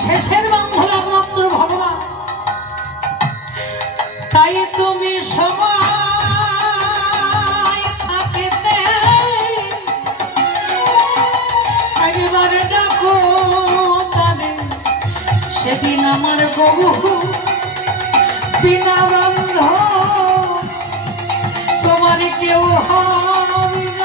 শেষের বান্ধব রক্ত ভগবান তাই তুমি সবাই থাকিতে একবারে ডাকো তারে সেদিন আমার গবু বিনা বন্ধ, তোমার কেউ হবে